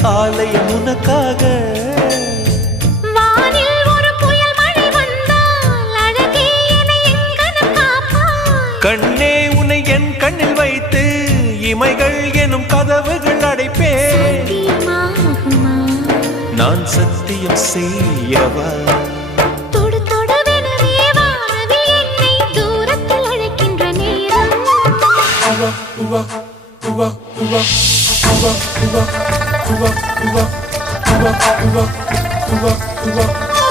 ஆலயம் உனக்காக. வானில் ஒரு புயல் மழை வந்தால் அழகே என்னை எங்கனம் காப்பாய். கண்ணே உன்னை என் கண்ணில் வைத்து இமைகள் எனும் கதவுகள் அடைப்பேன். சத்தியமாகுமா? நான் சத்தியம் செய்யவா? தொடு தொடுவெனவே வானவில் என்னை தூரத்தில் அழைக்கின்ற நேரம். Uva, uva, uva, uva, uva, uva, uva, uva.